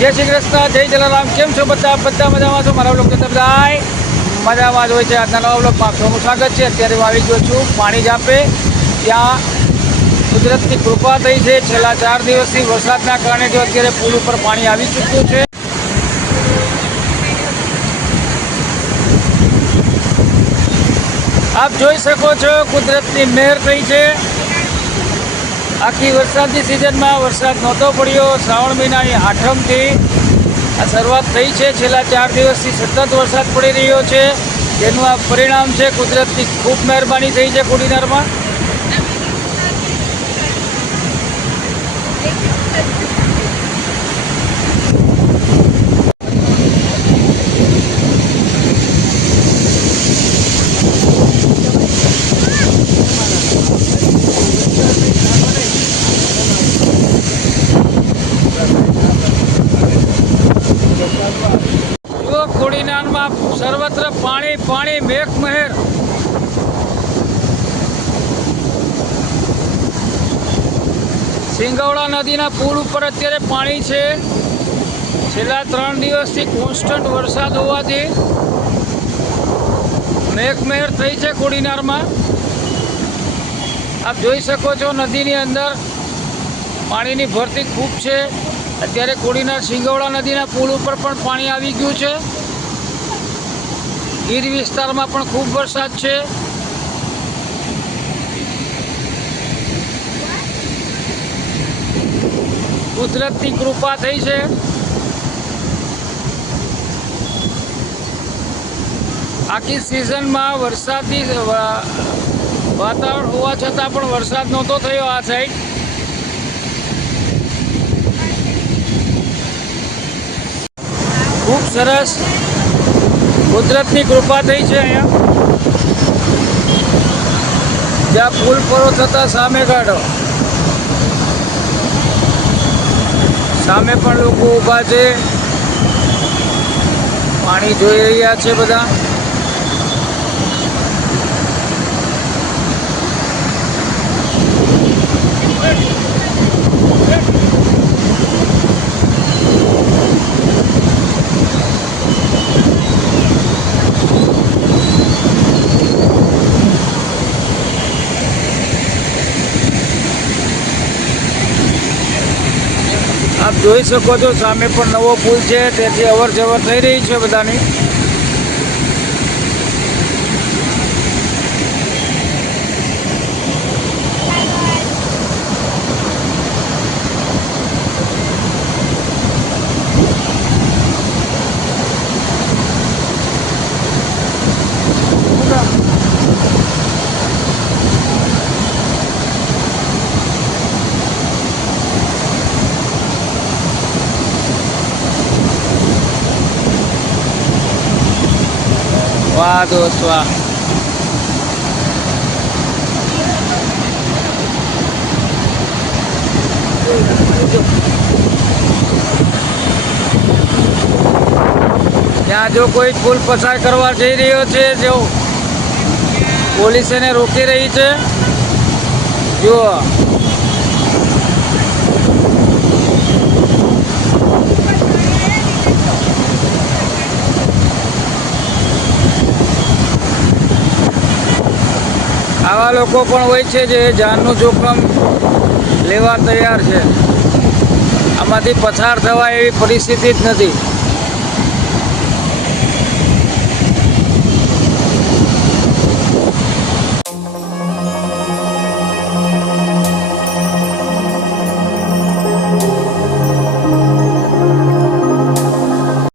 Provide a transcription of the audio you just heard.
જય શ્રી કૃષ્ણ, જય જલારામ. કેમ છો બધા મજામાં છો? મારા બ્લોગ બધા મજામાં જ હોય છે. આજના નવા બ્લોગમાં આપનું સ્વાગત છે. અત્યારે હું આવી ગયો છું પાણી ઝાપે. ત્યાં કુદરતની કૃપા થઈ છે. છેલ્લા 4 દિવસથી વરસાદના કારણે જો અત્યારે પુલ ઉપર પાણી આવી ચૂક્યું છે. આપ જોઈ શકો છો કુદરતની મહેર થઈ છે. આખી વરસાદની સિઝનમાં વરસાદ નહોતો પડ્યો. શ્રાવણ મહિનાની આઠમથી આ શરૂઆત થઈ છે. છેલ્લા 4 દિવસથી સતત વરસાદ પડી રહ્યો છે. તેનું આ પરિણામ છે. કુદરતની ખૂબ મહેરબાની થઈ છે કોડીનારમાં. કોડીનારમાં સર્વત્ર પાણી પાણી મેઘ મહેર. સિંગવડા નદીના પુલ ઉપર અત્યારે પાણી છે. છેલ્લા 3 દિવસથી કોન્સ્ટન્ટ વરસાદ હોવાથી મેઘ મહેર થઈ છે કોડીનારમાં. આપ જોઈ શકો છો નદીની અંદર પાણીની ભરતી ખૂબ છે. અત્યારે કોડીનાર સિંગવડા નદીના પુલ ઉપર પણ પાણી આવી ગયું છે. ગીર વિસ્તારમાં પણ ખૂબ વરસાદ છે. કુદરતની કૃપા થઈ છે. આખી સિઝનમાં વરસાદની વાતાવરણ હોવા છતાં પણ વરસાદ નહોતો થયો આ સાઈડ. ખૂબ સરસ કુદરતની કૃપા થઈ છે. અહીંયા જ્યાં પુલ પરો થતાં સામે કાઢો, સામે પણ લોકો ઊભા છે, પાણી જોઈ રહ્યા છે બધા. આપ જોઈ શકો છો સામે પણ નવો પુલ છે, તેથી અવર જવર થઈ રહી છે બધાની. વાહ દોસ્ત વાહ. ત્યાં જો કોઈ પુલ પસાર કરવા જઈ રહ્યો છે, જો પોલીસ એને રોકી રહી છે. જુઓ આવા લોકો પણ હોય છે જે જાનનું જોખમ લેવા તૈયાર છે. આમાંથી પસાર થવા એવી પરિસ્થિતિ જ નથી.